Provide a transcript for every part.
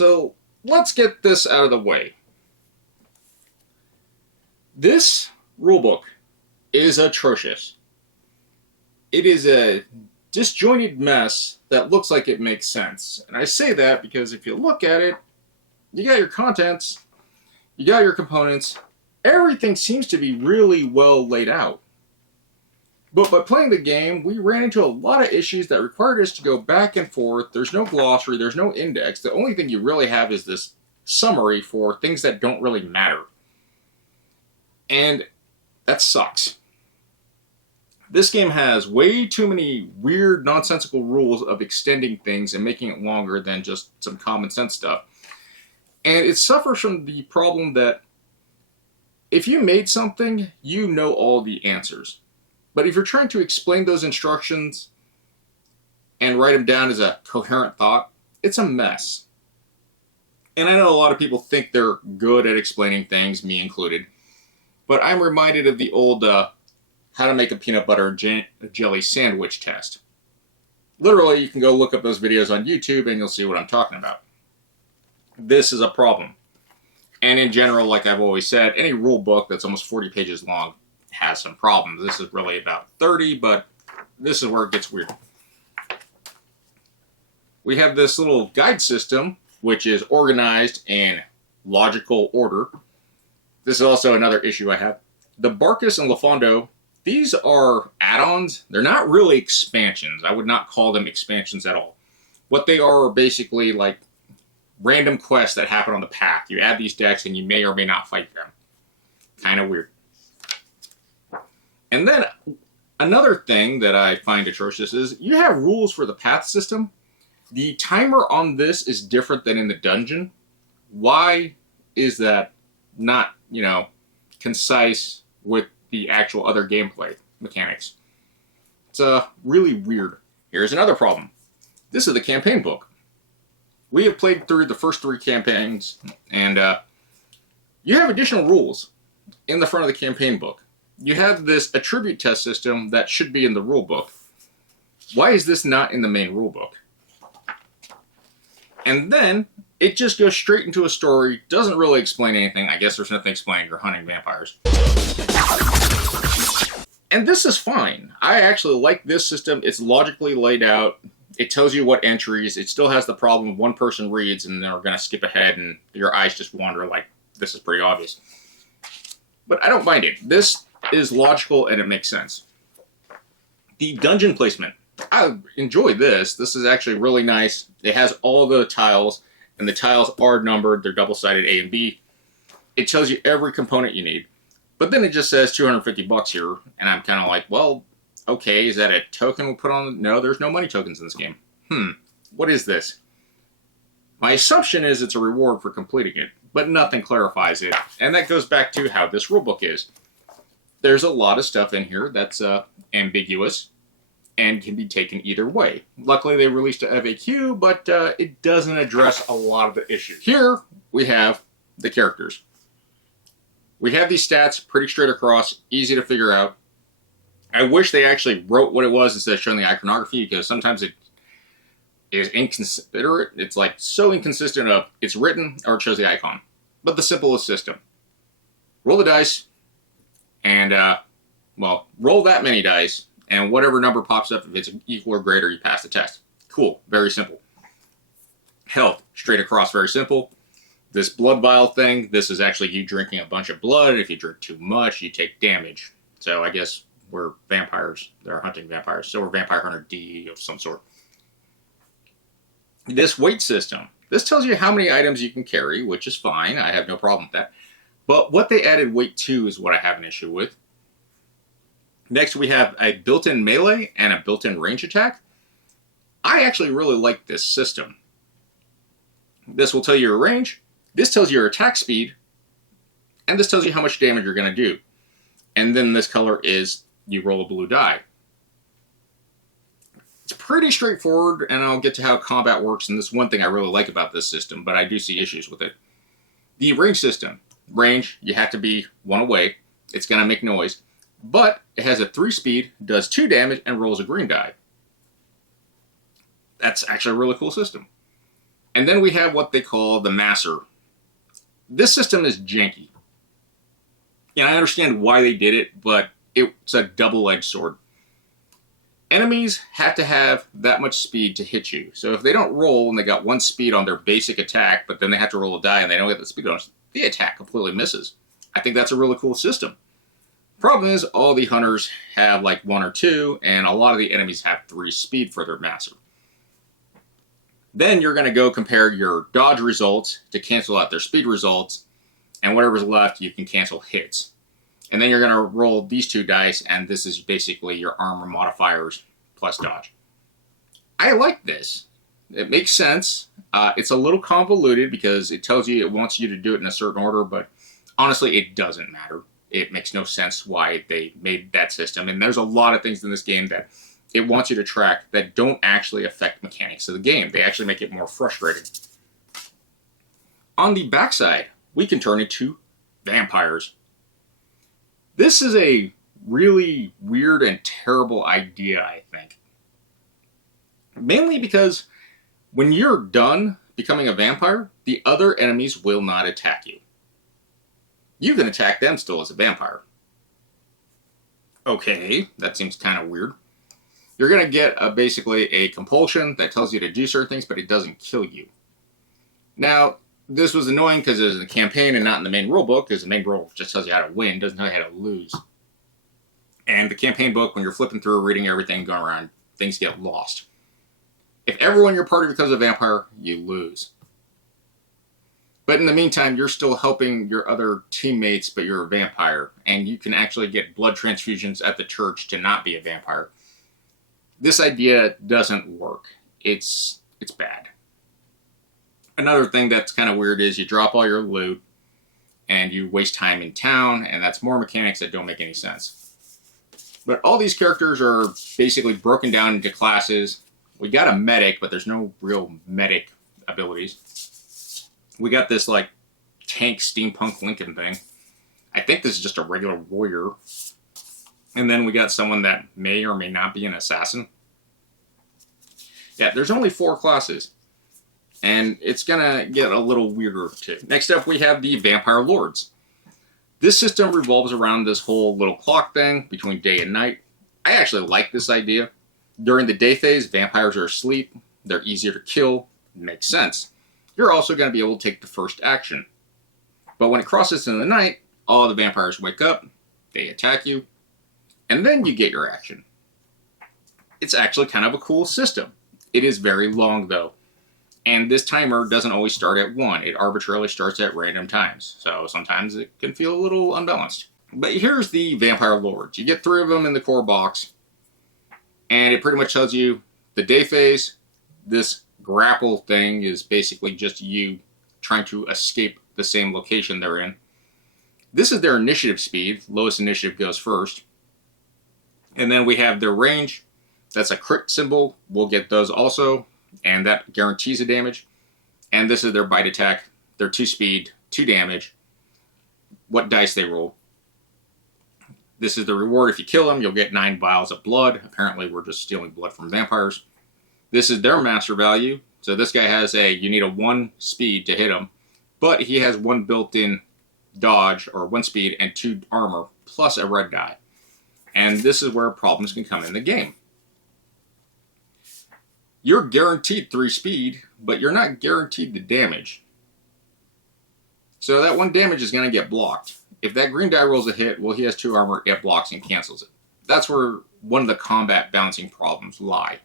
So let's get this out of the way. This rulebook is atrocious. It is a disjointed mess that looks like it makes sense. And I say that because if you look at it, you got your contents, you got your components, everything seems to be really well laid out. But by playing the game, we ran into a lot of issues that required us to go back and forth. There's no glossary, there's no index. The only thing you really have is this summary for things that don't really matter. And that sucks. This game has way too many weird, nonsensical rules of extending things and making it longer than just some common sense stuff. And it suffers from the problem that if you made something, you know all the answers. But if you're trying to explain those instructions and write them down as a coherent thought, it's a mess. And I know a lot of people think they're good at explaining things, me included. But I'm reminded of the old how to make a peanut butter and jelly sandwich test. Literally, you can go look up those videos on YouTube and you'll see what I'm talking about. This is a problem. And in general, like I've always said, any rule book that's almost 40 pages long has some problems. This is really about 30, but this is where it gets weird. We have this little guide system, which is organized in logical order. This is also another issue I have. The Barcus and Lofondo, these are add-ons. They're not really expansions. I would not call them expansions at all. What they are basically like random quests that happen on the path. You add these decks and you may or may not fight them. Kind of weird. And then another thing that I find atrocious is you have rules for the path system. The timer on this is different than in the dungeon. Why is that not, concise with the actual other gameplay mechanics? It's really weird. Here's another problem. This is the campaign book. We have played through the first 3 campaigns, and you have additional rules in the front of the campaign book. You have this attribute test system that should be in the rule book. Why is this not in the main rule book? And then it just goes straight into a story, doesn't really explain anything. I guess there's nothing explaining you're hunting vampires. And this is fine. I actually like this system. It's logically laid out. It tells you what entries. It still has the problem one person reads and they're going to skip ahead and your eyes just wander like, this is pretty obvious. But I don't mind it. This is logical and it makes sense. The dungeon placement. I enjoy this. This is actually really nice. It has all the tiles, and the tiles are numbered. They're double-sided A and B. It tells you every component you need. But then it just says $250 here, and I'm kind of like, well, okay, is that a token we'll put on? No, there's no money tokens in this game. What is this? My assumption is it's a reward for completing it, but nothing clarifies it. And that goes back to how this rulebook is. There's a lot of stuff in here that's ambiguous and can be taken either way. Luckily, they released an FAQ, but it doesn't address a lot of the issues. Here, we have the characters. We have these stats pretty straight across, easy to figure out. I wish they actually wrote what it was instead of showing the iconography, because sometimes it is inconsiderate. It's like so inconsistent of it's written or it shows the icon. But the simplest system. Roll the dice, and, roll that many dice, and whatever number pops up, if it's equal or greater, you pass the test. Cool. Very simple. Health. Straight across. Very simple. This blood vial thing, this is actually you drinking a bunch of blood. If you drink too much, you take damage. So I guess we're vampires. They're hunting vampires. So we're Vampire Hunter D of some sort. This weight system. This tells you how many items you can carry, which is fine. I have no problem with that. But what they added weight to is what I have an issue with. Next, we have a built-in melee and a built-in range attack. I actually really like this system. This will tell you your range, this tells you your attack speed, and this tells you how much damage you're going to do. And then this color is you roll a blue die. It's pretty straightforward, and I'll get to how combat works, and this is one thing I really like about this system, but I do see issues with it. The range system. Range, you have to be one away. It's going to make noise. But it has a 3 speed, does 2 damage, and rolls a green die. That's actually a really cool system. And then we have what they call the Masser. This system is janky. And I understand why they did it, but it's a double-edged sword. Enemies have to have that much speed to hit you. So if they don't roll and they got 1 speed on their basic attack, but then they have to roll a die and they don't get the speed on, the attack completely misses. I think that's a really cool system. Problem is, all the hunters have like 1 or 2, and a lot of the enemies have 3 speed for their Masser. Then you're going to go compare your dodge results to cancel out their speed results, and whatever's left you can cancel hits. And then you're going to roll these 2 dice, and this is basically your armor modifiers plus dodge. I like this. It makes sense. It's a little convoluted because it tells you it wants you to do it in a certain order, but honestly, it doesn't matter. It makes no sense why they made that system. And there's a lot of things in this game that it wants you to track that don't actually affect mechanics of the game. They actually make it more frustrating. On the backside, we can turn into vampires. This is a really weird and terrible idea, I think. Mainly because when you're done becoming a vampire, the other enemies will not attack you. You can attack them still as a vampire. Okay, that seems kind of weird. You're going to get basically a compulsion that tells you to do certain things, but it doesn't kill you. Now, this was annoying because it was in the campaign and not in the main rulebook, because the main rule just tells you how to win, doesn't tell you how to lose. And the campaign book, when you're flipping through, reading everything, going around, things get lost. If everyone in your party becomes a vampire, you lose. But in the meantime, you're still helping your other teammates, but you're a vampire. And you can actually get blood transfusions at the church to not be a vampire. This idea doesn't work. It's bad. Another thing that's kind of weird is you drop all your loot and you waste time in town, and that's more mechanics that don't make any sense. But all these characters are basically broken down into classes. We got a medic, but there's no real medic abilities. We got this like tank steampunk Lincoln thing. I think this is just a regular warrior. And then we got someone that may or may not be an assassin. Yeah, there's only 4 classes. And it's gonna get a little weirder too. Next up we have the Vampire Lords. This system revolves around this whole little clock thing between day and night. I actually like this idea. During the day phase, vampires are asleep. They're easier to kill. It makes sense. You're also going to be able to take the first action. But when it crosses into the night, all the vampires wake up, they attack you, and then you get your action. It's actually kind of a cool system. It is very long though. And this timer doesn't always start at 1. It arbitrarily starts at random times. So sometimes it can feel a little unbalanced. But here's the Vampire Lords. You get 3 of them in the core box. And it pretty much tells you the day phase, this grapple thing is basically just you trying to escape the same location they're in. This is their initiative speed. Lowest initiative goes first. And then we have their range. That's a crit symbol. We'll get those also. And that guarantees a damage. And this is their bite attack. Their 2 speed, 2 damage. What dice they roll. This is the reward. If you kill them, you'll get 9 vials of blood. Apparently, we're just stealing blood from vampires. This is their Masser value. So this guy has you need a 1 speed to hit him. But he has 1 built-in dodge, or 1 speed, and 2 armor, plus a red die. And this is where problems can come in the game. You're guaranteed 3 speed, but you're not guaranteed the damage. So that 1 damage is going to get blocked. If that green die rolls a hit, well, he has 2 armor, it blocks and cancels it. That's where one of the combat balancing problems lie.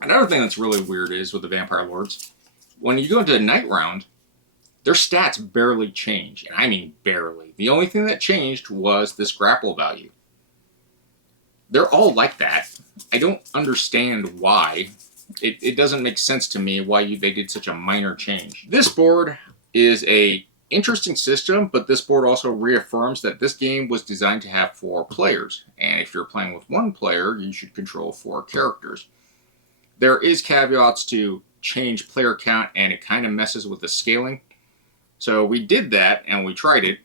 Another thing that's really weird is with the Vampire Lords, when you go into a night round, their stats barely change. And I mean barely. The only thing that changed was this grapple value. They're all like that. I don't understand why. It doesn't make sense to me why they did such a minor change. This board is a interesting system, but this board also reaffirms that this game was designed to have 4 players. And if you're playing with 1 player, you should control 4 characters. There is caveats to change player count, and it kind of messes with the scaling. So we did that, and we tried it.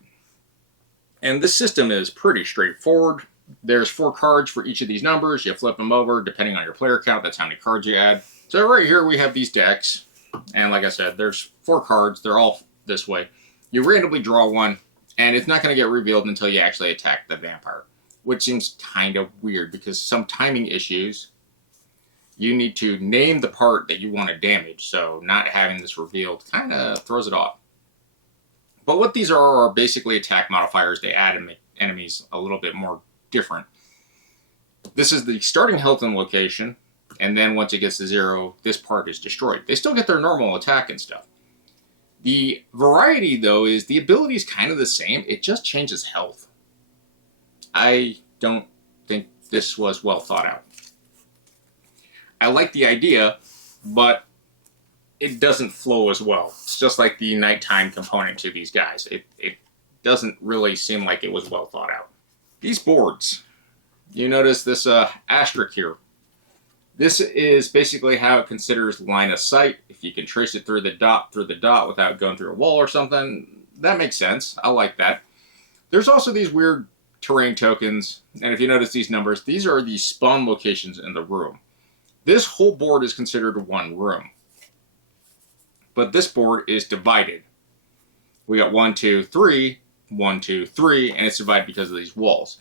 And this system is pretty straightforward. There's 4 cards for each of these numbers. You flip them over, depending on your player count, that's how many cards you add. So right here we have these decks, and like I said, there's 4 cards. They're all this way. You randomly draw one, and it's not going to get revealed until you actually attack the vampire, which seems kind of weird because some timing issues. You need to name the part that you want to damage, so not having this revealed kind of throws it off. But what these are basically attack modifiers. They add and make enemies a little bit more different. This is the starting health and location, and then once it gets to 0, this part is destroyed. They still get their normal attack and stuff. The variety, though, is the ability is kind of the same. It just changes health. I don't think this was well thought out. I like the idea, but it doesn't flow as well. It's just like the nighttime component to these guys. It doesn't really seem like it was well thought out. These boards, you notice this asterisk here. This is basically how it considers line of sight. If you can trace it through the dot without going through a wall or something, that makes sense. I like that. There's also these weird terrain tokens, and if you notice these numbers, these are the spawn locations in the room. This whole board is considered one room. But this board is divided. We got 1, 2, 3, 1, 2, 3, and it's divided because of these walls.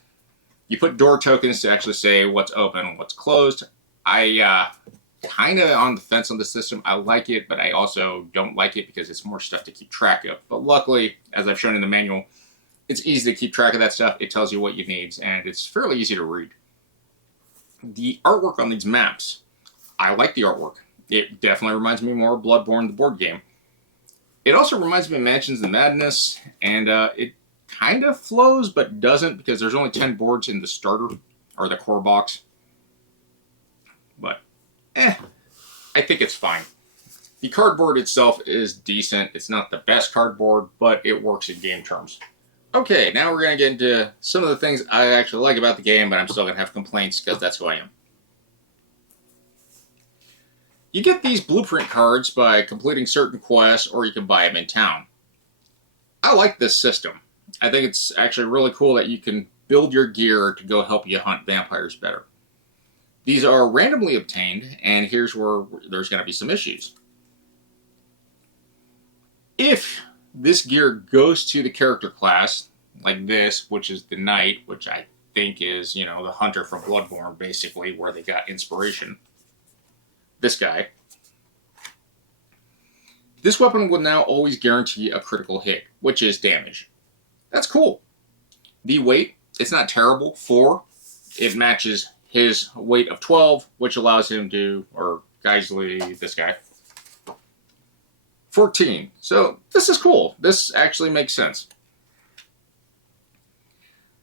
You put door tokens to actually say what's open and what's closed. I kind of on the fence on the system. I like it, but I also don't like it because it's more stuff to keep track of. But luckily, as I've shown in the manual, it's easy to keep track of that stuff. It tells you what you need, and it's fairly easy to read. The artwork on these maps, I like the artwork. It definitely reminds me more of Bloodborne, the board game. It also reminds me of Mansions of Madness, and it kind of flows, but doesn't, because there's only 10 boards in the starter, or the core box. But, I think it's fine. The cardboard itself is decent. It's not the best cardboard, but it works in game terms. Okay, now we're going to get into some of the things I actually like about the game, but I'm still going to have complaints, because that's who I am. You get these blueprint cards by completing certain quests, or you can buy them in town. I like this system. I think it's actually really cool that you can build your gear to go help you hunt vampires better. These are randomly obtained, and here's where there's going to be some issues. If this gear goes to the character class, like this, which is the Knight, which I think is, the hunter from Bloodborne, basically, where they got inspiration. This guy. This weapon will now always guarantee a critical hit, which is damage. That's cool. The weight, it's not terrible. 4. It matches his weight of 12, which allows him to, or Geisley, this guy, 14. So this is cool. This actually makes sense.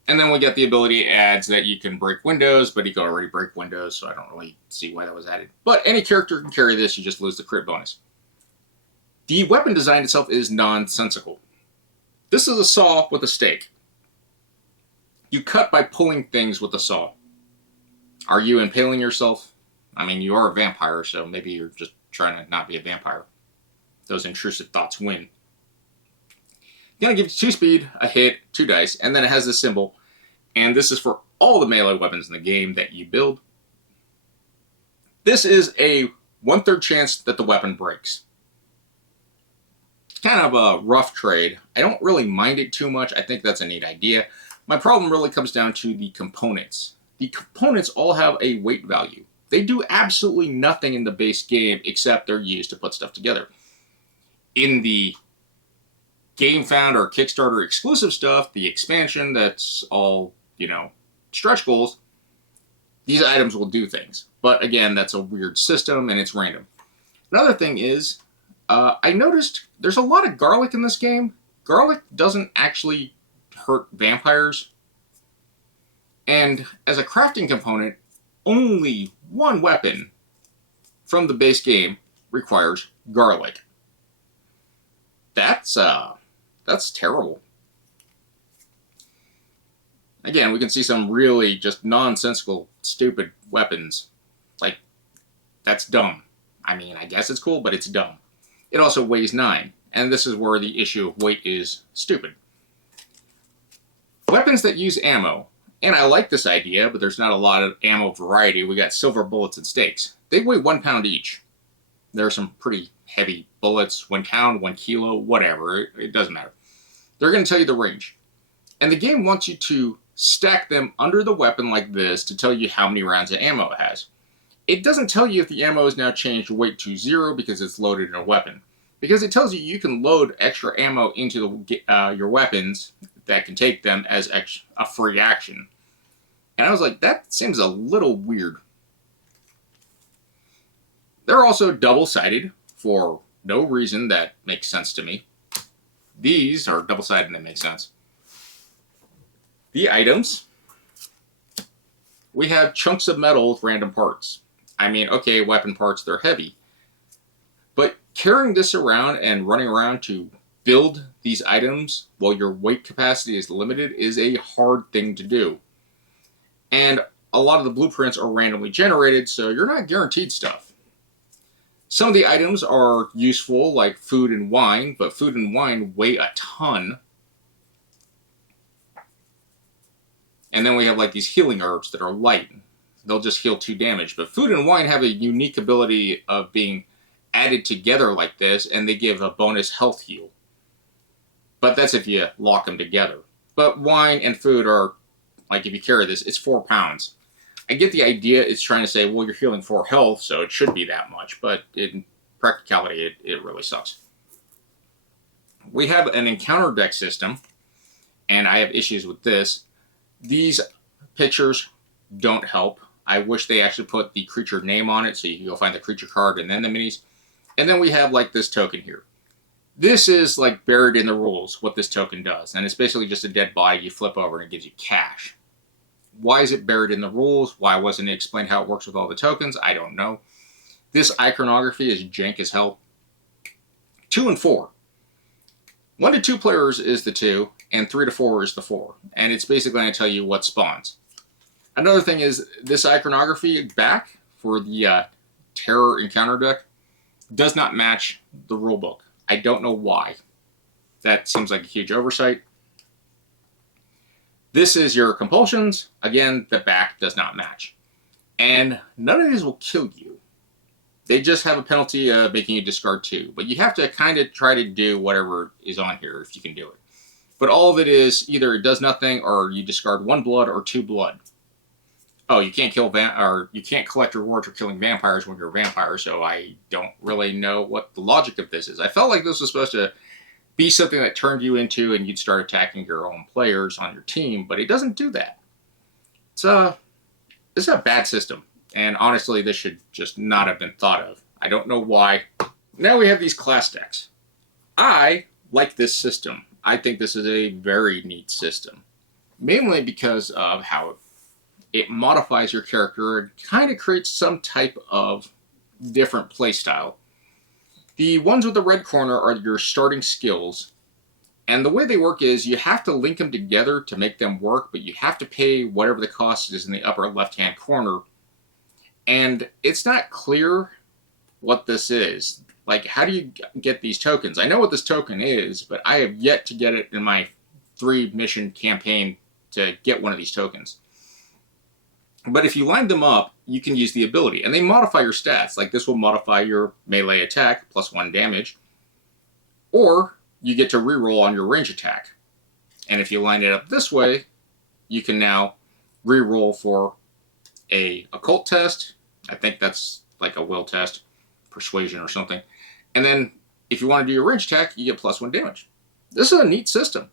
And then we get the ability adds that you can break windows, but he can already break windows, so I don't really see why that was added. But any character can carry this, you just lose the crit bonus. The weapon design itself is nonsensical. This is a saw with a stake. You cut by pulling things with a saw. Are you impaling yourself? I mean, you are a vampire, so maybe you're just trying to not be a vampire. Those intrusive thoughts win. Gonna give you 2 speed, a hit, 2 dice, and then it has this symbol. And this is for all the melee weapons in the game that you build. This is a 1/3 chance that the weapon breaks. It's kind of a rough trade. I don't really mind it too much. I think that's a neat idea. My problem really comes down to the components. The components all have a weight value. They do absolutely nothing in the base game except they're used to put stuff together. In the GameFound or Kickstarter exclusive stuff, the expansion that's all, stretch goals, these items will do things. But again, that's a weird system and it's random. Another thing is, I noticed there's a lot of garlic in this game. Garlic doesn't actually hurt vampires. And as a crafting component, only one weapon from the base game requires garlic. That's terrible. Again, we can see some really just nonsensical, stupid weapons. Like, that's dumb. I mean, I guess it's cool, but it's dumb. It also weighs 9, and this is where the issue of weight is stupid. Weapons that use ammo. And I like this idea, but there's not a lot of ammo variety. We got silver bullets and stakes. They weigh 1 pound each. There are some pretty heavy bullets, 1 pound, 1 kilo, whatever. It doesn't matter. They're going to tell you the range. And the game wants you to stack them under the weapon like this to tell you how many rounds of ammo it has. It doesn't tell you if the ammo is now changed weight to 0 because it's loaded in a weapon. Because it tells you you can load extra ammo into your weapons that can take them as a free action. And I was like, that seems a little weird. They're also double-sided for no reason that makes sense to me. These are double-sided and they make sense. The items, we have chunks of metal with random parts. I mean, okay, weapon parts, they're heavy. But carrying this around and running around to build these items while your weight capacity is limited is a hard thing to do. And a lot of the blueprints are randomly generated, so you're not guaranteed stuff. Some of the items are useful, like food and wine, but food and wine weigh a ton. And then we have like these healing herbs that are light. They'll just heal 2 damage. But food and wine have a unique ability of being added together like this, and they give a bonus health heal. But that's if you lock them together. But wine and food are, like if you carry this, it's 4 pounds. I get the idea it's trying to say, well, you're healing 4 health, so it should be that much. But in practicality, it really sucks. We have an encounter deck system, and I have issues with this. These pictures don't help. I wish they actually put the creature name on it so you can go find the creature card and then the minis. And then we have like this token here. This is like buried in the rules what this token does. And it's basically just a dead body you flip over and it gives you cash. Why is it buried in the rules? Why wasn't it explained how it works with all the tokens? I don't know. This iconography is jank as hell. 2 and 4. 1 to 2 players is the 2, and 3 to 4 is the 4. And it's basically going to tell you what spawns. Another thing is this iconography back for the Terror Encounter deck does not match the rulebook. I don't know why. That seems like a huge oversight. This is your compulsions. Again, the back does not match. And none of these will kill you. They just have a penalty of making you discard 2. But you have to kind of try to do whatever is on here if you can do it. But all of it is either it does nothing or you discard 1 blood or 2 blood. Oh, you can't kill or you can't collect rewards for killing vampires when you're a vampire, so I don't really know what the logic of this is. I felt like this was supposed to be something that turned you into and you'd start attacking your own players on your team, but it doesn't do that. It's a bad system, and honestly, this should just not have been thought of. I don't know why. Now we have these class decks. I like this system. I think this is a very neat system, mainly because of how it modifies your character and kind of creates some type of different playstyle. The ones with the red corner are your starting skills, and the way they work is you have to link them together to make them work, but you have to pay whatever the cost is in the upper left-hand corner, and it's not clear what this is. Like, how do you get these tokens? I know what this token is, but I have yet to get it in my 3-mission campaign to get one of these tokens. But if you line them up, you can use the ability. And they modify your stats. Like this will modify your melee attack, +1 damage. Or you get to reroll on your range attack. And if you line it up this way, you can now reroll for a occult test. I think that's like a will test, persuasion or something. And then if you want to do your range attack, you get +1 damage. This is a neat system.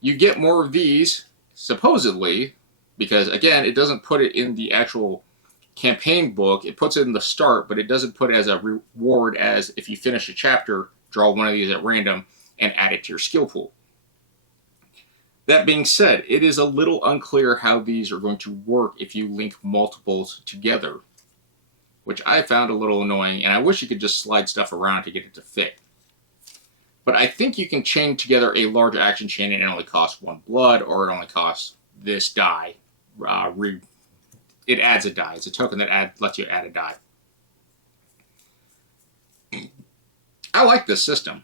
You get more of these, supposedly, because, again, it doesn't put it in the actual campaign book. It puts it in the start, but it doesn't put it as a reward as if you finish a chapter, draw one of these at random, and add it to your skill pool. That being said, it is a little unclear how these are going to work if you link multiples together, which I found a little annoying, and I wish you could just slide stuff around to get it to fit. But I think you can chain together a large action chain and it only costs 1 blood, or it only costs this die. It adds a die. It's a token that lets you add a die. I like this system.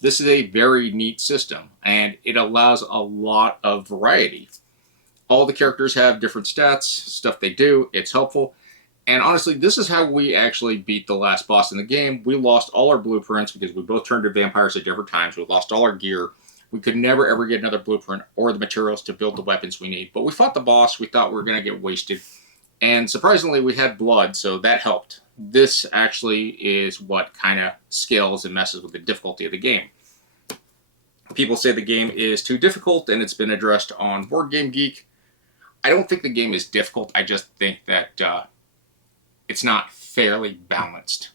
This is a very neat system, and it allows a lot of variety. All the characters have different stats, stuff they do. It's helpful. And honestly, this is how we actually beat the last boss in the game. We lost all our blueprints because we both turned to vampires at different times. We lost all our gear. We could never ever get another blueprint or the materials to build the weapons we need. But we fought the boss. We thought we were going to get wasted. And surprisingly, we had blood, so that helped. This actually is what kind of scales and messes with the difficulty of the game. People say the game is too difficult, and it's been addressed on Board Game Geek. I don't think the game is difficult. I just think that it's not fairly balanced.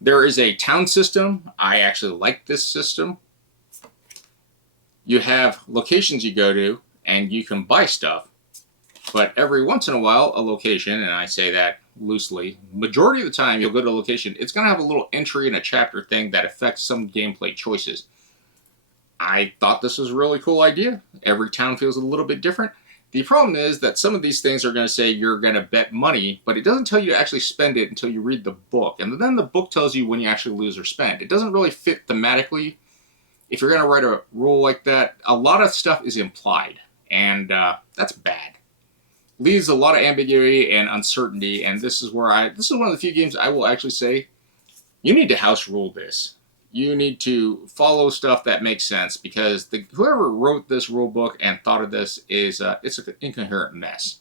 There is a town system. I actually like this system. You have locations you go to, and you can buy stuff. But every once in a while, a location, and I say that loosely, majority of the time you'll go to a location, it's going to have a little entry in a chapter thing that affects some gameplay choices. I thought this was a really cool idea. Every town feels a little bit different. The problem is that some of these things are going to say you're going to bet money, but it doesn't tell you to actually spend it until you read the book. And then the book tells you when you actually lose or spend. It doesn't really fit thematically. If you're going to write a rule like that, a lot of stuff is implied, and that's bad. Leaves a lot of ambiguity and uncertainty, and this is one of the few games I will actually say, you need to house rule this. You need to follow stuff that makes sense, because whoever wrote this rule book and thought of this is it's an incoherent mess.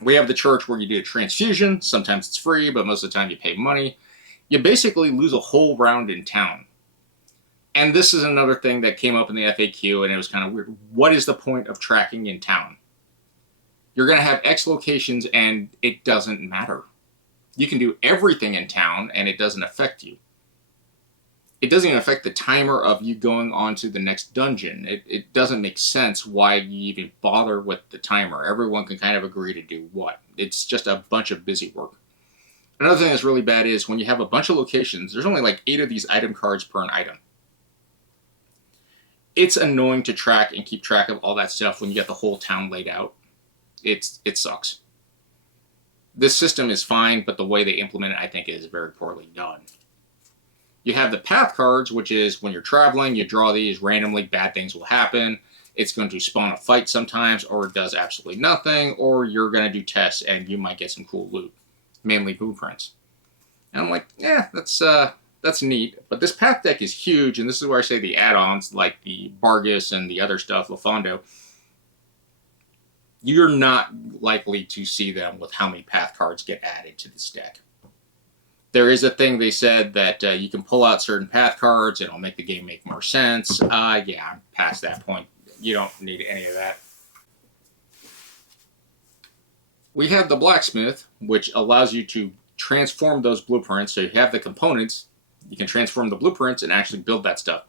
We have the church where you do a transfusion. Sometimes it's free, but most of the time you pay money. You basically lose a whole round in town. And this is another thing that came up in the FAQ, and it was kind of weird. What is the point of tracking in town? You're going to have X locations, and it doesn't matter. You can do everything in town, and it doesn't affect you. It doesn't even affect the timer of you going on to the next dungeon. It doesn't make sense why you even bother with the timer. Everyone can kind of agree to do what. It's just a bunch of busy work. Another thing that's really bad is when you have a bunch of locations, there's only like 8 of these item cards per an item. It's annoying to track and keep track of all that stuff when you get the whole town laid out. It sucks. This system is fine, but the way they implement it, I think, is very poorly done. You have the path cards, which is when you're traveling, you draw these randomly, bad things will happen. It's going to spawn a fight sometimes, or it does absolutely nothing, or you're going to do tests and you might get some cool loot, mainly blueprints. And I'm like, yeah, that's neat. But this path deck is huge, and this is where I say the add-ons, like the Bargus and the other stuff, Lofondo, you're not likely to see them with how many path cards get added to this deck. There is a thing they said that you can pull out certain path cards and it'll make the game make more sense. Yeah, I'm past that point. You don't need any of that. We have the blacksmith, which allows you to transform those blueprints. So you have the components, you can transform the blueprints and actually build that stuff.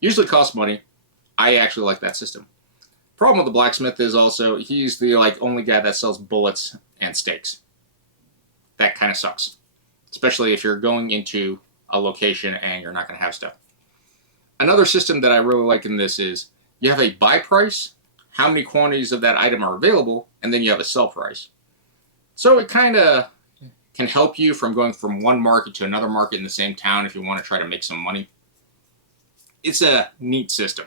Usually costs money. I actually like that system. Problem with the blacksmith is also he's the only guy that sells bullets and stakes. That kind of sucks. Especially if you're going into a location and you're not going to have stuff. Another system that I really like in this is you have a buy price, how many quantities of that item are available, and then you have a sell price. So it kind of can help you from going from one market to another market in the same town if you want to try to make some money. It's a neat system.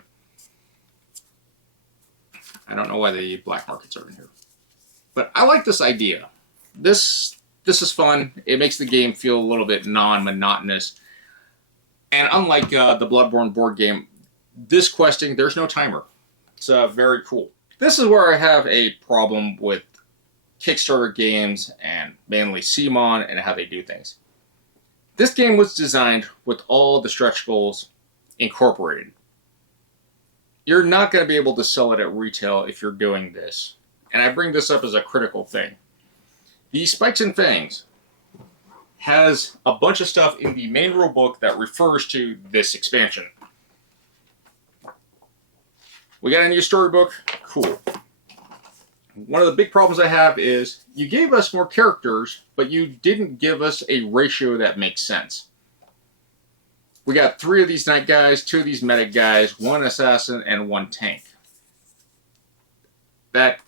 I don't know why the black markets are in here. But I like this idea. This is fun. It makes the game feel a little bit non-monotonous. And unlike the Bloodborne board game, this questing, there's no timer. It's very cool. This is where I have a problem with Kickstarter games and mainly CMON and how they do things. This game was designed with all the stretch goals incorporated. You're not going to be able to sell it at retail if you're doing this. And I bring this up as a critical thing. The Spikes and Fangs has a bunch of stuff in the main rulebook that refers to this expansion. We got a new storybook. Cool. One of the big problems I have is you gave us more characters, but you didn't give us a ratio that makes sense. We got 3 of these knight guys, 2 of these medic guys, 1 assassin, and 1 tank. That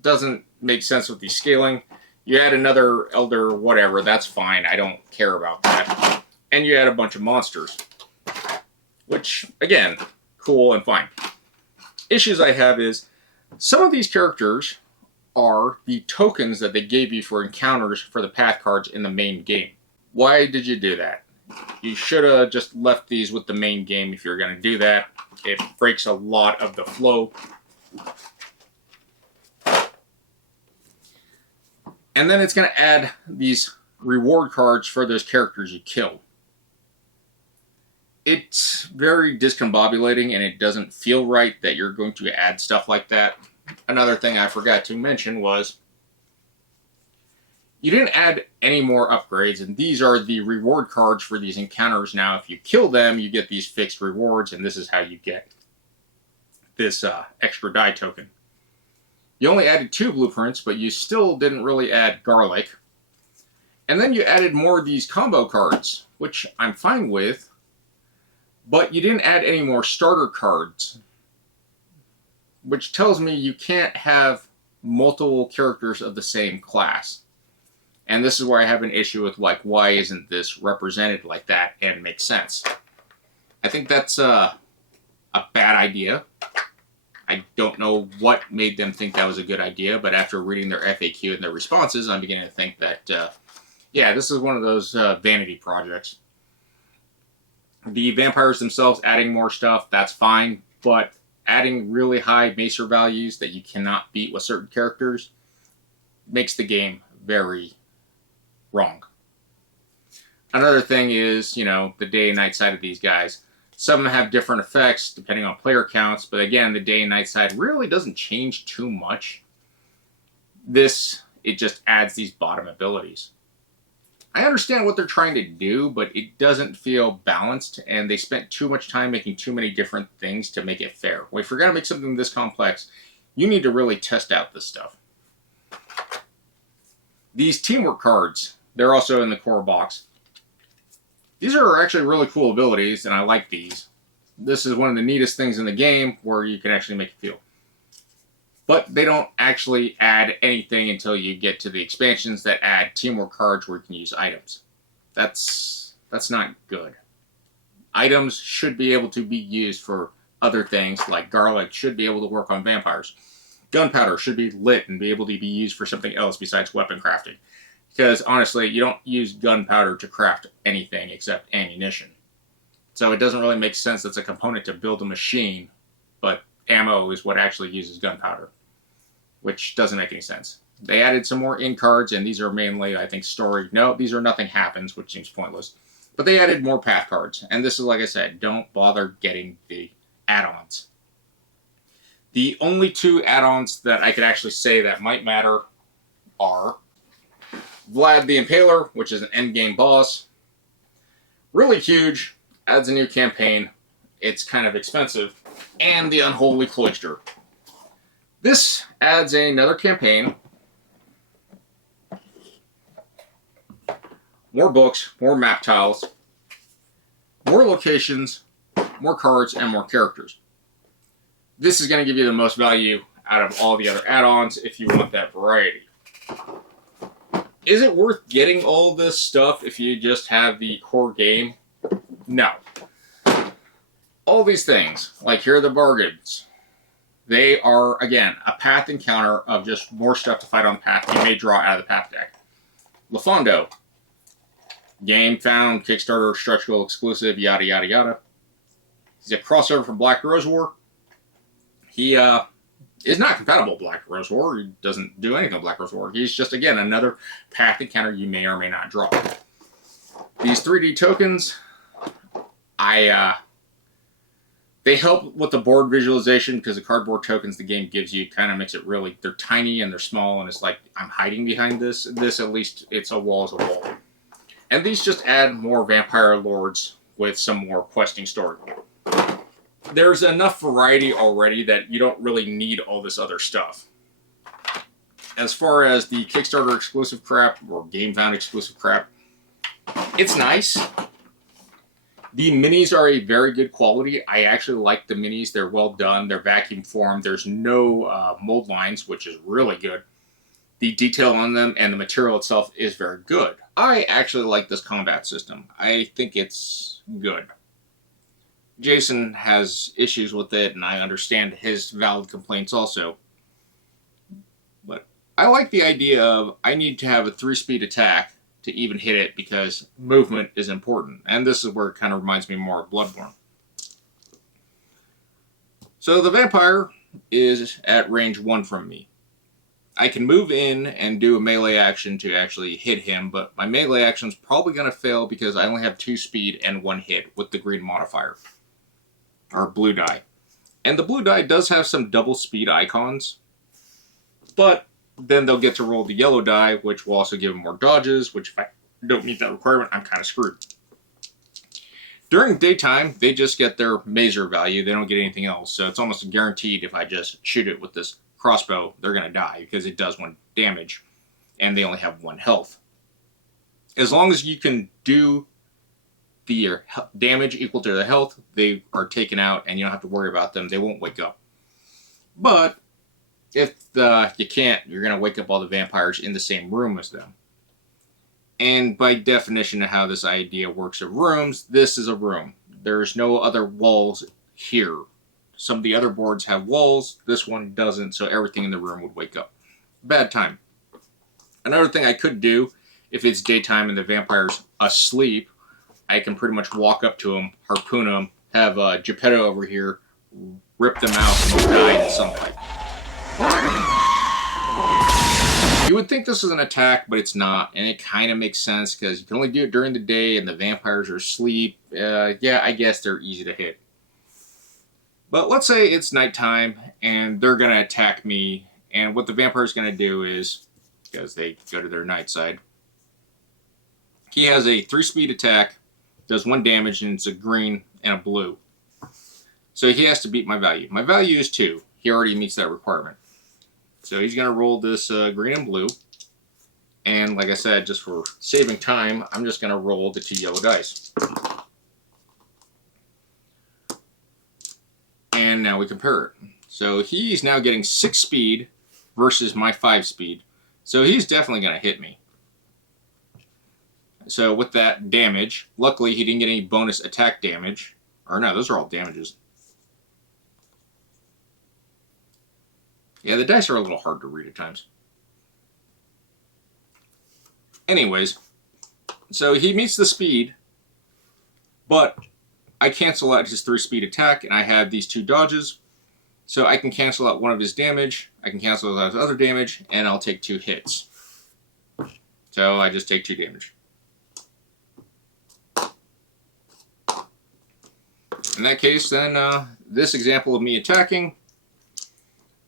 doesn't make sense with the scaling. You add another elder, whatever, that's fine. I don't care about that. And you add a bunch of monsters. Which, again, cool and fine. Issues I have is some of these characters are the tokens that they gave you for encounters for the path cards in the main game. Why did you do that? You should have just left these with the main game if you're going to do that. It breaks a lot of the flow. And then it's going to add these reward cards for those characters you kill. It's very discombobulating and it doesn't feel right that you're going to add stuff like that. Another thing I forgot to mention was you didn't add any more upgrades, and these are the reward cards for these encounters. Now, if you kill them, you get these fixed rewards, and this is how you get this extra die token. You only added 2 blueprints, but you still didn't really add garlic. And then you added more of these combo cards, which I'm fine with, but you didn't add any more starter cards, which tells me you can't have multiple characters of the same class. And this is where I have an issue with, like, why isn't this represented like that and makes sense? I think that's a bad idea. I don't know what made them think that was a good idea, but after reading their FAQ and their responses, I'm beginning to think that, yeah, this is one of those vanity projects. The vampires themselves adding more stuff, that's fine, but adding really high Macer values that you cannot beat with certain characters makes the game very wrong. Another thing is, you know, the day and night side of these guys. Some of them have different effects depending on player counts, but again, the day and night side really doesn't change too much. This, it just adds these bottom abilities. I understand what they're trying to do, but it doesn't feel balanced, and they spent too much time making too many different things to make it fair. Well, if you're going to make something this complex, you need to really test out this stuff. These teamwork cards, they're also in the core box. These are actually really cool abilities, and I like these. This is one of the neatest things in the game where you can actually make it feel. But they don't actually add anything until you get to the expansions that add teamwork cards where you can use items. That's not good. Items should be able to be used for other things, like garlic should be able to work on vampires. Gunpowder should be lit and be able to be used for something else besides weapon crafting. Because honestly, you don't use gunpowder to craft anything except ammunition. So it doesn't really make sense that's a component to build a machine, but ammo is what actually uses gunpowder, which doesn't make any sense. They added some more in cards, and these are mainly, I think, story. No, these are nothing happens, which seems pointless. But they added more path cards, and this is, like I said, don't bother getting the add-ons. The only 2 add-ons that I could actually say that might matter are Vlad the Impaler, which is an endgame boss. Really huge, adds a new campaign. It's kind of expensive. And the Unholy Cloister. This adds another campaign. More books, more map tiles, more locations, more cards, and more characters. This is going to give you the most value out of all the other add-ons if you want that variety. Is it worth getting all this stuff if you just have the core game? No. All these things, like here are the bargains. They are, again, a path encounter of just more stuff to fight on the path you may draw out of the path deck. Lafondo. Game found, Kickstarter, stretch goal exclusive, yada yada yada. He's a crossover from Black Rose War. He is not compatible with Black Rose War. He doesn't do anything with Black Rose War. He's just, again, another path encounter you may or may not draw. These 3D tokens, they help with the board visualization because the cardboard tokens the game gives you kind of makes it really, they're tiny and they're small and it's like, I'm hiding behind this. This, at least, it's a wall is a wall. And these just add more vampire lords with some more questing story. There's enough variety already that you don't really need all this other stuff. As far as the Kickstarter exclusive crap or GameFound exclusive crap, it's nice. The minis are a very good quality. I actually like the minis. They're well done. They're vacuum formed. There's no mold lines, which is really good. The detail on them and the material itself is very good. I actually like this combat system. I think it's good. Jason has issues with it, and I understand his valid complaints also. But I like the idea of I need to have a 3-speed attack to even hit it because movement is important. And this is where it kind of reminds me more of Bloodborne. So the vampire is at range 1 from me. I can move in and do a melee action to actually hit him, but my melee action is probably going to fail because I only have 2 speed and 1 hit with the green modifier. Or blue die. And the blue die does have some double speed icons, but then they'll get to roll the yellow die, which will also give them more dodges, which if I don't meet that requirement, I'm kind of screwed. During daytime, they just get their Mazer value. They don't get anything else, so it's almost guaranteed if I just shoot it with this crossbow, they're going to die because it does 1 damage, and they only have 1 health. As long as you can do the damage equal to the health, they are taken out, and you don't have to worry about them. They won't wake up. But if you can't, you're going to wake up all the vampires in the same room as them. And by definition of how this idea works of rooms, this is a room. There's no other walls here. Some of the other boards have walls. This one doesn't, so everything in the room would wake up. Bad time. Another thing I could do, if it's daytime and the vampire's asleep, I can pretty much walk up to him, harpoon him, have Geppetto over here, rip them out, and they'll die in sunlight. You would think this is an attack, but it's not, and it kind of makes sense because you can only do it during the day and the vampires are asleep. Yeah, I guess they're easy to hit. But let's say it's nighttime and they're going to attack me, and what the vampire is going to do is, because they go to their night side, he has a 3-speed attack, does 1 damage, and it's a green and a blue. So he has to beat my value. My value is 2. He already meets that requirement. So he's going to roll this green and blue. And like I said, just for saving time, I'm just going to roll the 2 yellow dice. And now we compare it. So he's now getting 6 speed versus my 5 speed. So he's definitely going to hit me. So with that damage, luckily he didn't get any bonus attack damage. Or no, those are all damages. Yeah, the dice are a little hard to read at times. Anyways, so he meets the speed, but I cancel out his 3-speed attack, and I have these 2 dodges. So I can cancel out 1 of his damage, I can cancel out his other damage, and I'll take 2 hits. So I just take 2 damage. In that case, then, this example of me attacking,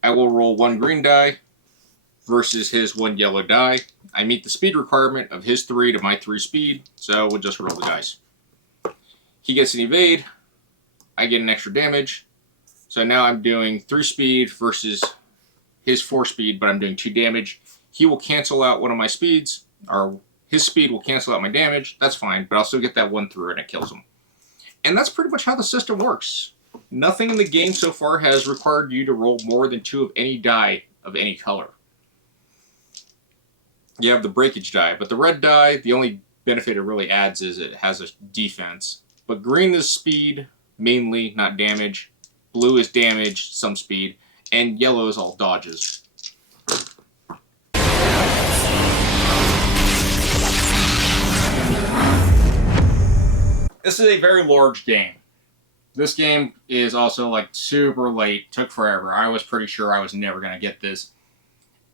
I will roll 1 green die versus his 1 yellow die. I meet the speed requirement of his 3 to my 3 speed, so we'll just roll the dice. He gets an evade, I get an extra damage, so now I'm doing 3 speed versus his 4 speed, but I'm doing 2 damage. He will cancel out 1 of my speeds, or his speed will cancel out my damage, that's fine, but I'll still get that 1 through and it kills him. And that's pretty much how the system works. Nothing in the game so far has required you to roll more than 2 of any die of any color. You have the breakage die, but the red die, the only benefit it really adds is it has a defense. But green is speed, mainly, not damage. Blue is damage, some speed. And yellow is all dodges. This is a very large game. This game is also like super late, took forever. I was pretty sure I was never going to get this.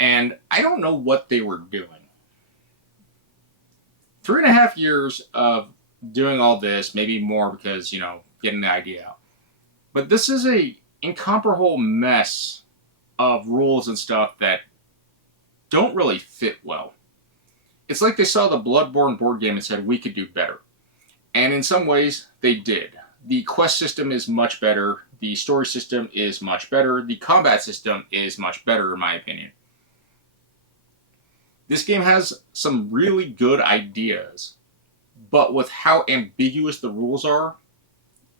And I don't know what they were doing. 3.5 years of doing all this, maybe more because, getting the idea out. But this is a incomparable mess of rules and stuff that don't really fit well. It's like they saw the Bloodborne board game and said, we could do better. And in some ways, they did. The quest system is much better. The story system is much better. The combat system is much better, in my opinion. This game has some really good ideas, but with how ambiguous the rules are,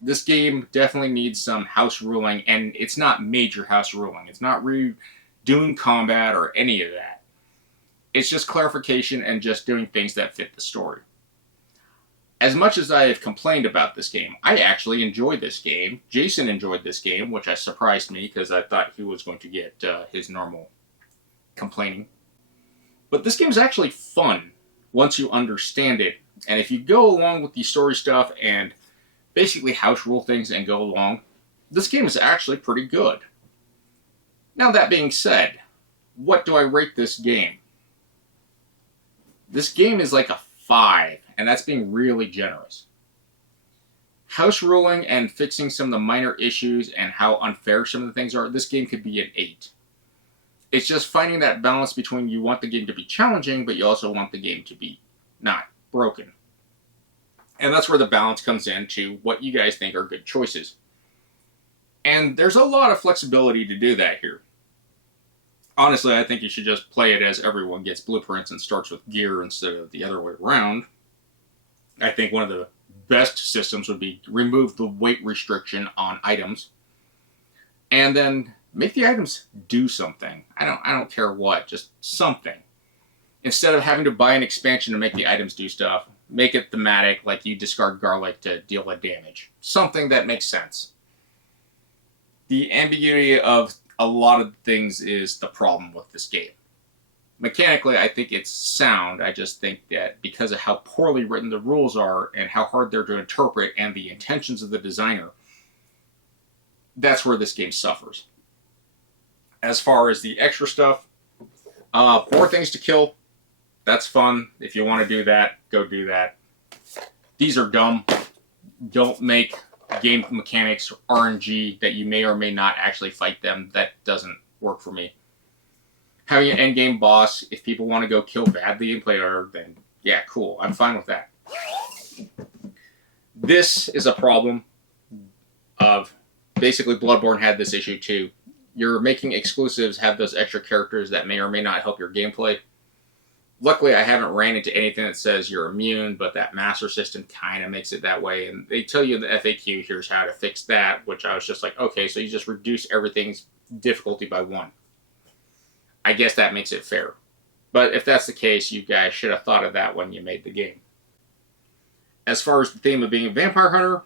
this game definitely needs some house ruling, and it's not major house ruling. It's not redoing combat or any of that. It's just clarification and just doing things that fit the story. As much as I have complained about this game, I actually enjoyed this game. Jason enjoyed this game, which surprised me because I thought he was going to get his normal complaining. But this game is actually fun once you understand it. And if you go along with the story stuff and basically house rule things and go along, this game is actually pretty good. Now that being said, what do I rate this game? This game is like a 5, and that's being really generous. House ruling and fixing some of the minor issues and how unfair some of the things are, this game could be an 8. It's just finding that balance between you want the game to be challenging, but you also want the game to be not broken. And that's where the balance comes into what you guys think are good choices. And there's a lot of flexibility to do that here. Honestly, I think you should just play it as everyone gets blueprints and starts with gear instead of the other way around. I think one of the best systems would be remove the weight restriction on items. And then make the items do something. I don't care what, just something. Instead of having to buy an expansion to make the items do stuff, make it thematic, like you discard garlic to deal a damage. Something that makes sense. The ambiguity of a lot of things is the problem with this game. Mechanically, I think it's sound. I just think that because of how poorly written the rules are and how hard they're to interpret and the intentions of the designer, that's where this game suffers. As far as the extra stuff, 4 things to kill. That's fun. If you want to do that, go do that. These are dumb. Don't make game mechanics RNG that you may or may not actually fight them. That doesn't work for me. Having an endgame boss, if people want to go kill badly and play harder, then yeah, cool. I'm fine with that. This is a problem of basically Bloodborne had this issue too. You're making exclusives have those extra characters that may or may not help your gameplay. Luckily, I haven't ran into anything that says you're immune, but that master system kind of makes it that way. And they tell you in the FAQ, here's how to fix that, which I was just like, okay, so you just reduce everything's difficulty by 1. I guess that makes it fair. But if that's the case, you guys should have thought of that when you made the game. As far as the theme of being a vampire hunter,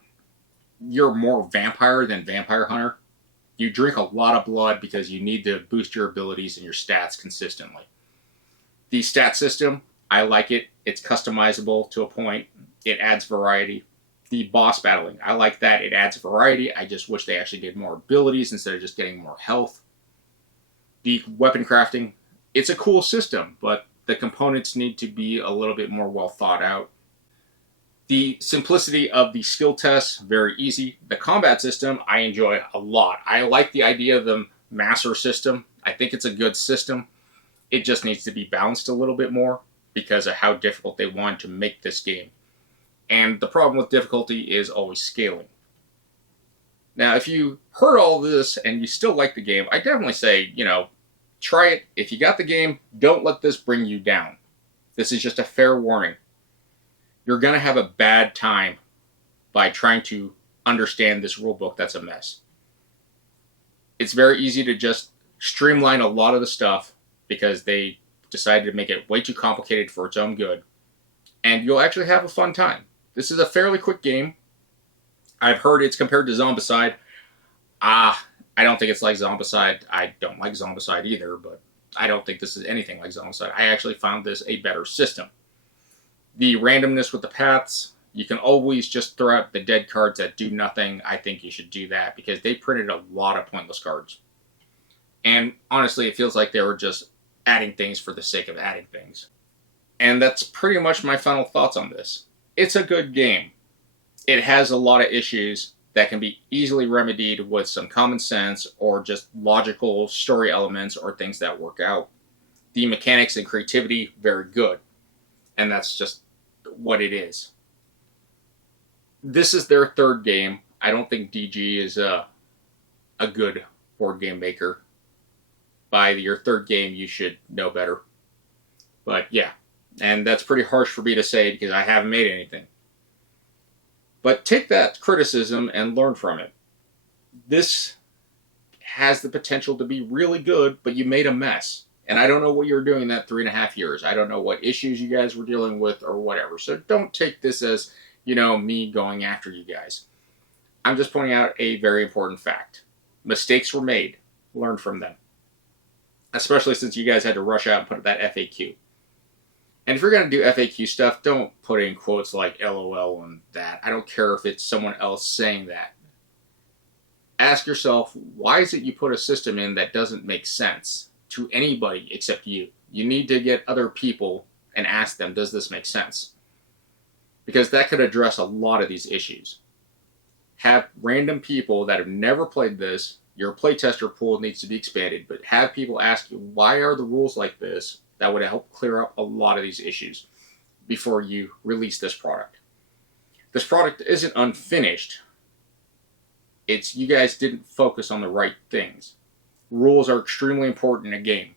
you're more vampire than vampire hunter. You drink a lot of blood because you need to boost your abilities and your stats consistently. The stat system, I like it. It's customizable to a point. It adds variety. The boss battling, I like that. It adds variety. I just wish they actually did more abilities instead of just getting more health. The weapon crafting, it's a cool system, but the components need to be a little bit more well thought out. The simplicity of the skill tests, very easy. The combat system, I enjoy a lot. I like the idea of the master system. I think it's a good system. It just needs to be balanced a little bit more because of how difficult they want to make this game. And the problem with difficulty is always scaling. Now, if you heard all this and you still like the game, I definitely say, try it. If you got the game, don't let this bring you down. This is just a fair warning. You're going to have a bad time by trying to understand this rulebook that's a mess. It's very easy to just streamline a lot of the stuff because they decided to make it way too complicated for its own good. And you'll actually have a fun time. This is a fairly quick game. I've heard it's compared to Zombicide. I don't think it's like Zombicide. I don't like Zombicide either, but I don't think this is anything like Zombicide. I actually found this a better system. The randomness with the paths, you can always just throw out the dead cards that do nothing. I think you should do that because they printed a lot of pointless cards. And honestly, it feels like they were just adding things for the sake of adding things. And that's pretty much my final thoughts on this. It's a good game. It has a lot of issues that can be easily remedied with some common sense or just logical story elements or things that work out. The mechanics and creativity, very good. And that's just what it is. This is their 3rd game. I don't think DG is a good board game maker. By your 3rd game, you should know better. But yeah, and that's pretty harsh for me to say because I haven't made anything. But take that criticism and learn from it. This has the potential to be really good, but you made a mess. And I don't know what you were doing that 3.5 years. I don't know what issues you guys were dealing with or whatever. So don't take this as, me going after you guys. I'm just pointing out a very important fact. Mistakes were made. Learn from them. Especially since you guys had to rush out and put that FAQ. And if you're going to do FAQ stuff, don't put in quotes like LOL and that. I don't care if it's someone else saying that. Ask yourself, why is it you put a system in that doesn't make sense to anybody except you? You need to get other people and ask them, does this make sense? Because that could address a lot of these issues. Have random people that have never played this, your playtester pool needs to be expanded, but have people ask you, why are the rules like this? That would help clear up a lot of these issues before you release this product. This product isn't unfinished. It's you guys didn't focus on the right things. Rules are extremely important in a game.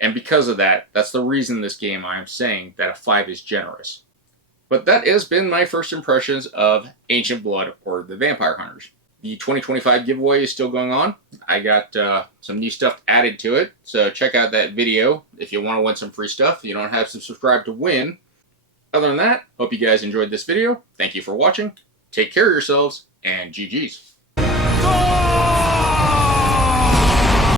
And because of that, that's the reason this game I am saying that a 5 is generous. But that has been my first impressions of Ancient Blood or the Vampire Hunters. The 2025 giveaway is still going on. I got some new stuff added to it, so check out that video if you want to win some free stuff. You don't have to subscribe to win. Other than that, hope you guys enjoyed this video. Thank you for watching. Take care of yourselves, and GG's.